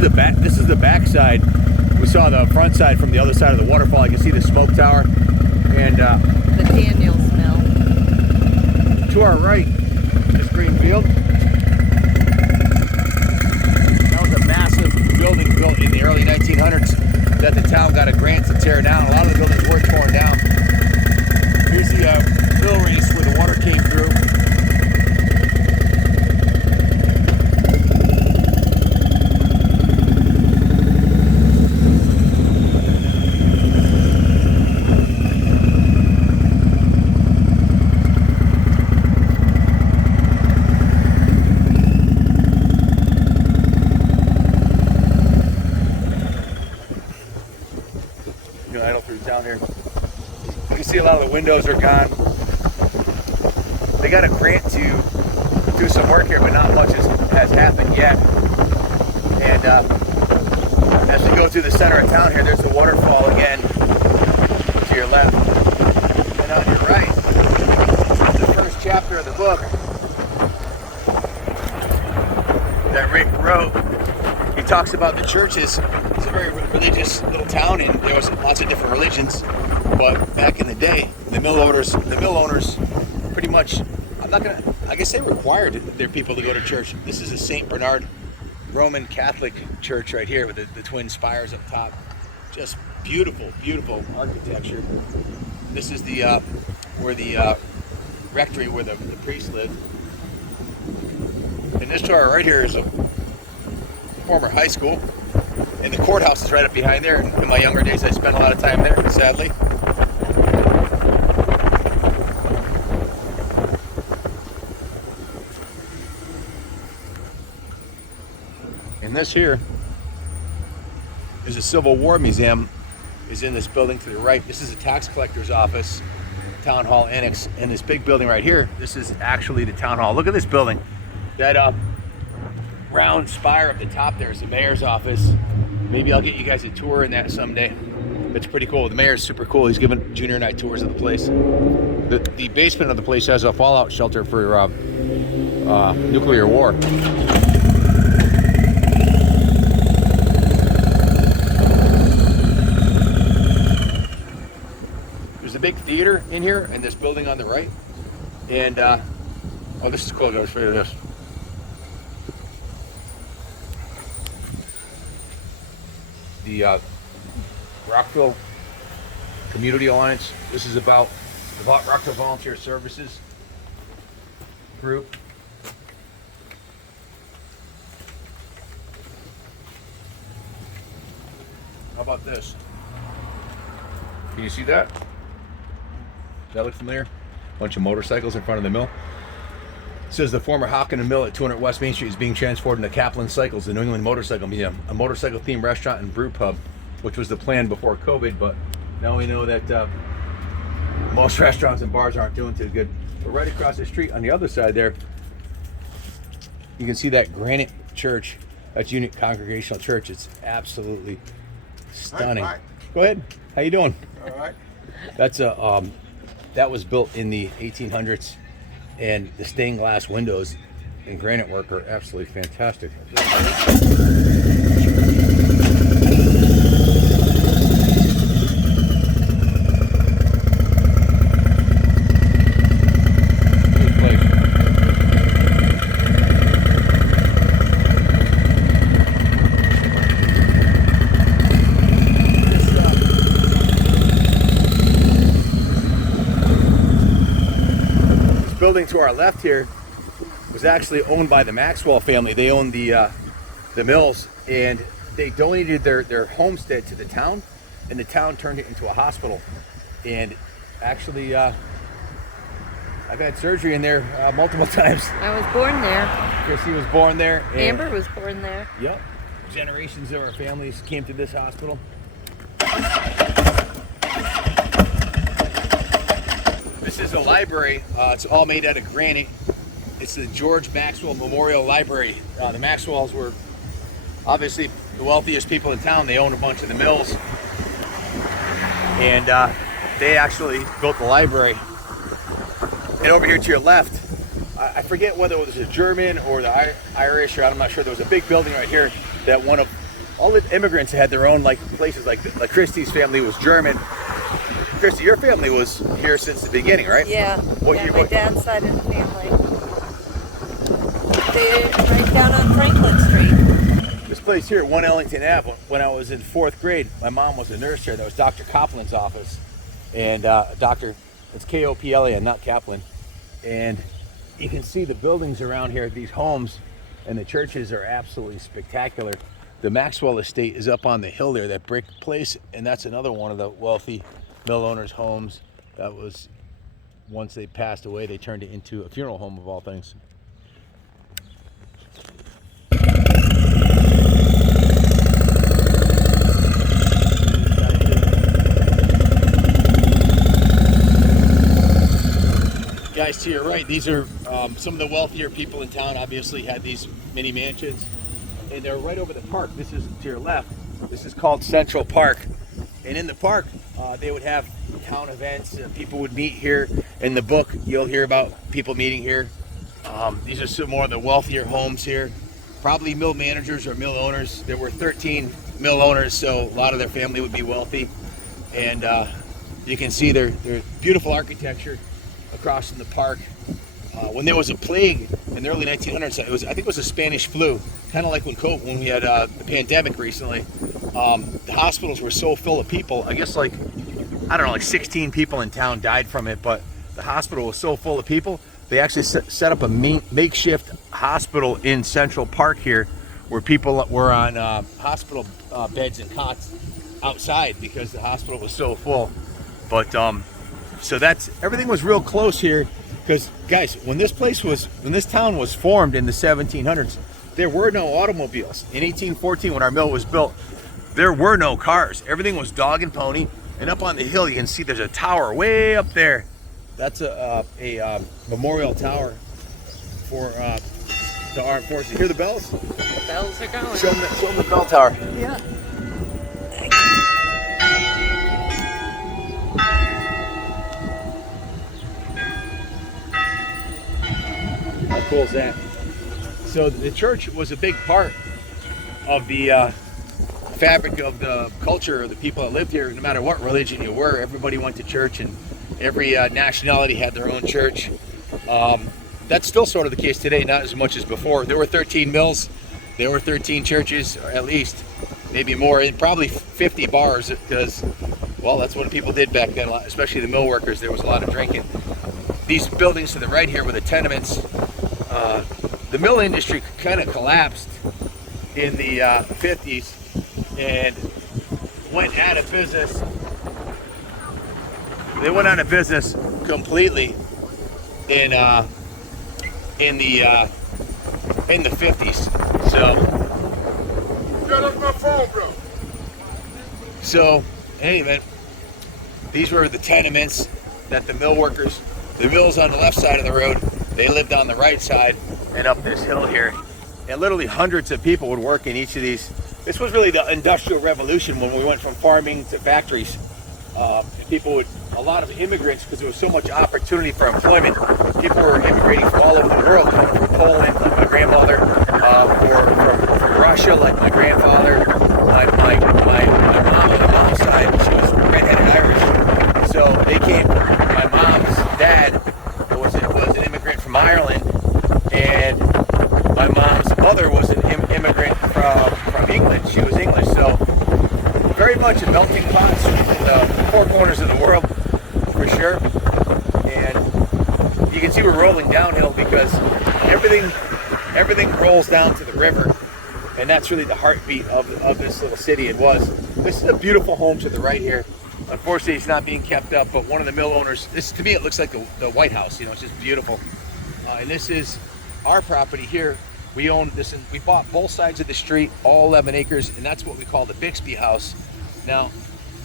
is the back. This is the back side. We saw the front side from the other side of the waterfall. You can see the smoke tower, and the Daniels Mill. To our right is green field. That was a massive building built in the early 1900s that the town got a grant to tear down. A lot of the buildings were torn down. Here's the mill race where the water came through. Idle through town here. You can see a lot of the windows are gone. They got a grant to do some work here, but not much has happened yet. And as we go through the center of town here, there's the waterfall again to your left. And on your right, the first chapter of the book that Rick wrote. He talks about the churches. It's a very religious little town, and there was lots of different religions. But back in the day, the mill owners pretty much, I guess they required their people to go to church. This is a St. Bernard Roman Catholic church right here with the twin spires up top. Just beautiful, beautiful architecture. This is the where the rectory where the priests lived. And this to our right here is a former high school, and the courthouse is right up behind there. In my younger days, I spent a lot of time there, sadly. And this here is a Civil War museum, is in this building to the right. This is a tax collector's office, town hall annex, and this big building right here, this is actually the town hall. Look at this building. That round spire at the top there is the mayor's office. Maybe I'll get you guys a tour in that someday. It's pretty cool. The mayor's super cool. He's giving Junior and I tours of the place. The basement of the place has a fallout shelter for nuclear war. There's a big theater in here in this building on the right. And, oh, this is cool. I'll show you this. The Rockville Community Alliance. This is about the Rockville Volunteer Services group. How about this? Can you see that? Does that look familiar? Bunch of motorcycles in front of the mill. It says the former Hockin Mill at 200 West Main Street is being transformed into Kaplan Cycles, the New England Motorcycle Museum, a motorcycle-themed restaurant and brew pub, which was the plan before COVID, but now we know that most restaurants and bars aren't doing too good. But right across the street on the other side there, you can see that granite church. That's Unit Congregational Church. It's absolutely stunning. Hi. Go ahead. How you doing? All right. That's a that was built in the 1800s. And the stained glass windows and granite work are absolutely fantastic. Building to our left here was actually owned by the Maxwell family. They owned the mills, and they donated their homestead to the town, and the town turned it into a hospital. And actually, I've had surgery in there multiple times. I was born there. Chrissy was born there. Amber was born there. Yep. Generations of our families came to this hospital. This is a library. It's all made out of granite. It's the George Maxwell Memorial Library. The Maxwells were obviously the wealthiest people in town. They owned a bunch of the mills. And they actually built the library. And over here to your left, I forget whether it was a German or the Irish, or I'm not sure. There was a big building right here that one of all the immigrants had their own like places. Like Christy's family was German. Christy, your family was here since the beginning, right? Yeah. What My dad's side of the family. They're right down on Franklin Street. This place here, 1 Ellington Ave, when I was in 4th grade, my mom was a nurse here. That was Dr. Copland's office. And it's K-O-P-L-A-N, not Kaplan. And you can see the buildings around here, these homes, and the churches are absolutely spectacular. The Maxwell estate is up on the hill there, that brick place, and that's another one of the wealthy mill owners' homes. That was, once they passed away, they turned it into a funeral home of all things. Guys, to your right, these are some of the wealthier people in town. Obviously had these mini mansions, and they're right over the park. This is to your left. This is called Central Park, and in the park they would have town events. People would meet here. In the book you'll hear about people meeting here. These are some more of the wealthier homes here, probably mill managers or mill owners. There were 13 mill owners, so a lot of their family would be wealthy. And you can see their beautiful architecture across from the park. When there was a plague in the early 1900s, I think it was a Spanish flu, kind of like when we had the pandemic recently. The hospitals were so full of people. I guess like 16 people in town died from it, but the hospital was so full of people, they actually set up a makeshift hospital in Central Park here, where people were on hospital beds and cots outside because the hospital was so full. But so everything was real close here, because guys, when this town was formed in the 1700s, there were no automobiles. In 1814, when our mill was built, there were no cars. Everything was dog and pony. And up on the hill, you can see there's a tower way up there. That's a memorial tower for the armed forces. You hear the bells? The bells are going. Show them the bell tower. Yeah. How cool is that? So the church was a big part of the fabric of the culture of the people that lived here. No matter what religion you were, everybody went to church, and every nationality had their own church. That's still sort of the case today, not as much as before. There were 13 mills, there were 13 churches, or at least, maybe more, and probably 50 bars, because, well, that's what people did back then, especially the mill workers. There was a lot of drinking. These buildings to the right here were the tenements. The mill industry kind of collapsed in the 50s and went out of business. They went out of business completely in the 50s. Shut up my phone, bro. So anyway, these were the tenements that the mill workers, the mill's on the left side of the road, they lived on the right side and up this hill here. And literally hundreds of people would work in each of these. This was really the Industrial Revolution, when we went from farming to factories. A lot of immigrants, because there was so much opportunity for employment. People were immigrating from all over the world, coming from Poland, like my grandmother, or from Russia, like my grandfather. My mom on the mom's side, she was redheaded Irish. So they came. My mom's dad was an immigrant from Ireland, and my mom's mother was an immigrant from England. She was English, so very much a melting pot in the four corners of the world, for sure. And you can see we're rolling downhill because everything rolls down to the river, and that's really the heartbeat of this little city. This is a beautiful home to the right here. Unfortunately, it's not being kept up, but one of the mill owners, to me it looks like the White House, it's just beautiful. And this is our property here. We own this, and we bought both sides of the street, all 11 acres, and that's what we call the Bixby house. Now,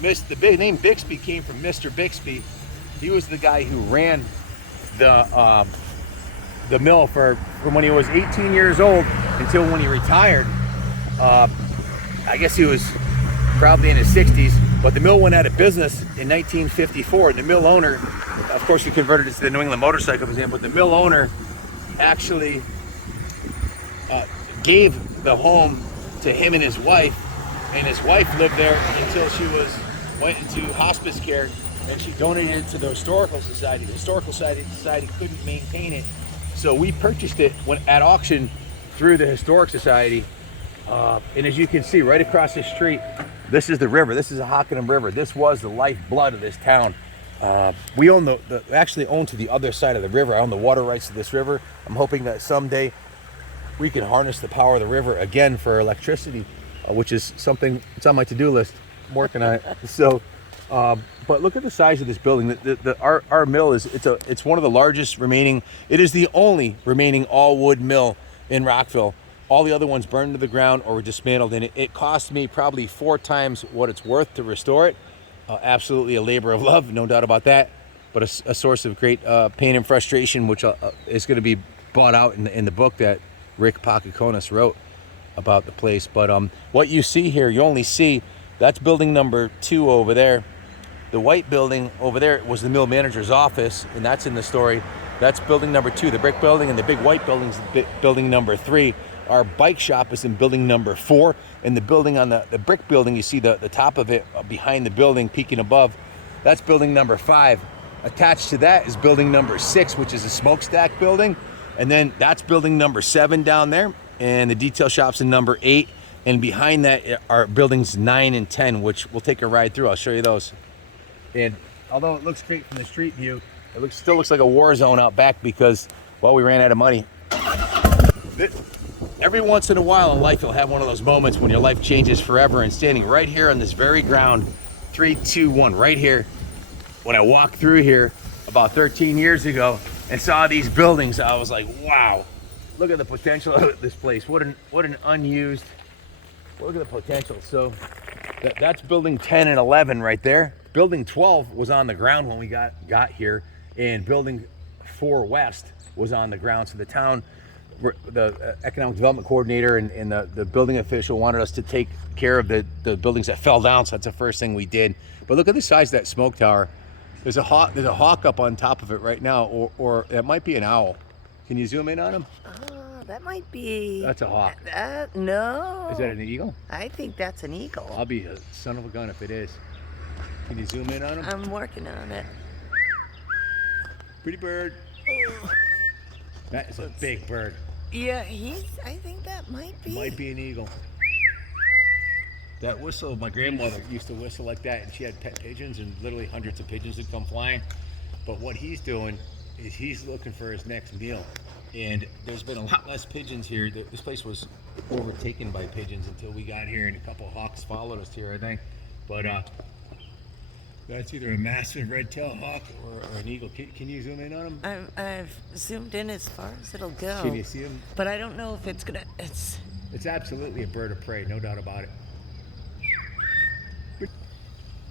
the big name Bixby came from Mr. Bixby. He was the guy who ran the mill from when he was 18 years old until when he retired. I guess he was probably in his 60s, but the mill went out of business in 1954. The mill owner, of course, he converted it to the New England Motorcycle Museum, but the mill owner actually gave the home to him and his wife and his wife lived there until she went into hospice care, and she donated it to the Historical Society. The Historical Society couldn't maintain it, so we purchased it at auction through the Historic Society. And as you can see, right across the street, this is the river. This is the Hockenham River. This was the lifeblood of this town. We own actually own to the other side of the river. I own the water rights to this river. I'm hoping that someday we can harness the power of the river again for electricity, which is something, it's on my to-do list. I'm working on it. So, but look at the size of this building. Our mill it's one of the largest remaining. It is the only remaining all-wood mill in Rockville. All the other ones burned to the ground or were dismantled, and it cost me probably 4 times what it's worth to restore it. Absolutely a labor of love, no doubt about that, but a source of great pain and frustration, which is going to be brought out in the book that Rick Pakakonis wrote about the place. But what you see here, you only see, that's building number 2 over there. The white building over there was the mill manager's office, and that's in the story. That's building number 2, the brick building, and the big white building's building number 3. Our bike shop is in building number 4, and the building on the brick building, you see the top of it behind the building peeking above, that's building number 5. Attached to that is building number 6, which is a smokestack building, and then that's building number 7 down there, and the detail shop's in number 8, and behind that are buildings 9 and 10, which we'll take a ride through. I'll show you those. And although it looks great from the street view, it still looks like a war zone out back because, well, we ran out of money. Every once in a while in life, you'll have one of those moments when your life changes forever, and standing right here on this very ground, 3, 2, 1, right here, when I walked through here about 13 years ago and saw these buildings, I was like, wow, look at the potential of this place. What an unused, look at the potential. So that's building 10 and 11 right there. Building 12 was on the ground when we got here, and building 4 West was on the ground. So the town, the economic development coordinator and the building official wanted us to take care of the buildings that fell down, so that's the first thing we did. But look at the size of that smoke tower. There's a hawk up on top of it right now, or it might be an owl. Can you zoom in on him? That might be... That's a hawk. No. Is that an eagle? I think that's an eagle. I'll be a son of a gun if it is. Can you zoom in on him? I'm working on it. Pretty bird. That is a big bird. Yeah, I think that might be. Might be an eagle. That whistle, my grandmother used to whistle like that, and she had pet pigeons, and literally hundreds of pigeons would come flying. But what he's doing is he's looking for his next meal. And there's been a lot less pigeons here. This place was overtaken by pigeons until we got here, and a couple of hawks followed us here, I think. But that's either a massive red-tailed hawk or an eagle. Can you zoom in on him? I've zoomed in as far as it'll go. Can you see him? But I don't know if it's gonna. It's absolutely a bird of prey, no doubt about it.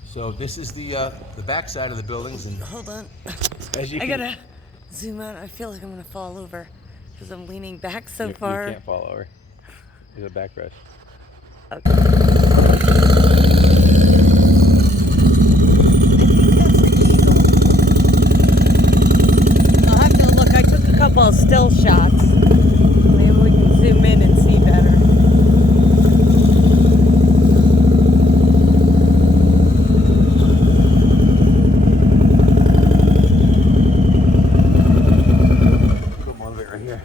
So this is the back side of the buildings, and hold on. I gotta zoom out. I feel like I'm gonna fall over because I'm leaning back so far. You can't fall over. There's a backrest. Okay. I'll have to look. I took a couple of still shots. Maybe we can zoom in and see better. Put more of it right here.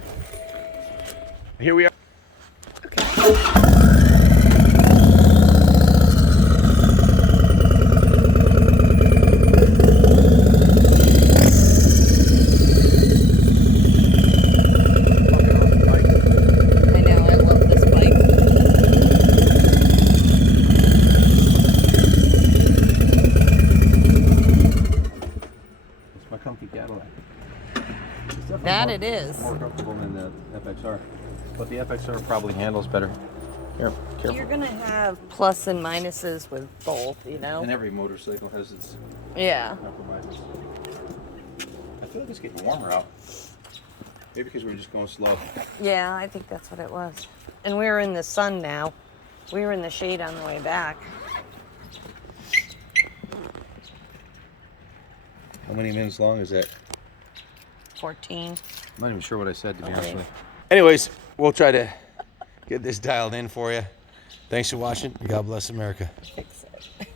Here we are. That it is. More comfortable than the FXR, but the FXR probably handles better. Here, careful. You're gonna have plus and minuses with both, you know. And every motorcycle has its compromises. I feel like it's getting warmer out. Maybe because we're just going slow. Yeah, I think that's what it was. And we were in the sun now. We were in the shade on the way back. How many minutes long is that? 14. I'm not even sure what I said, to be honest with you. Anyways, we'll try to get this dialed in for you. Thanks for watching. God bless America. Fix it.